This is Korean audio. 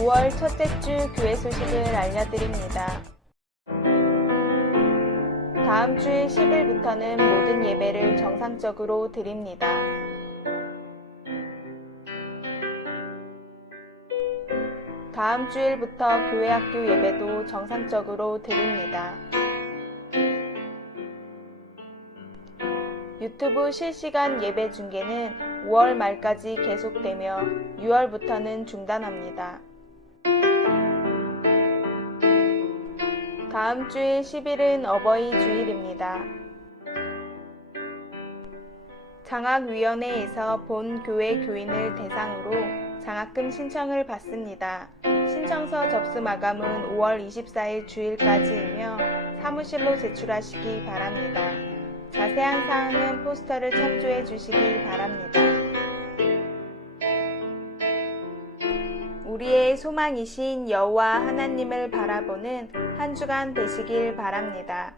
9월 첫째 주 교회 소식을 알려드립니다. 다음 주일 10일부터는 모든 예배를 정상적으로 드립니다. 다음 주일부터 교회 학교 예배도 정상적으로 드립니다. 유튜브 실시간 예배 중계는 5월 말까지 계속되며 6월부터는 중단합니다. 다음 주일 10일은 어버이 주일입니다. 장학위원회에서 본 교회 교인을 대상으로 장학금 신청을 받습니다. 신청서 접수 마감은 5월 24일 주일까지이며 사무실로 제출하시기 바랍니다. 자세한 사항은 포스터를 참조해 주시기 바랍니다. 우리의 소망이신 여호와 하나님을 바라보는 한 주간 되시길 바랍니다.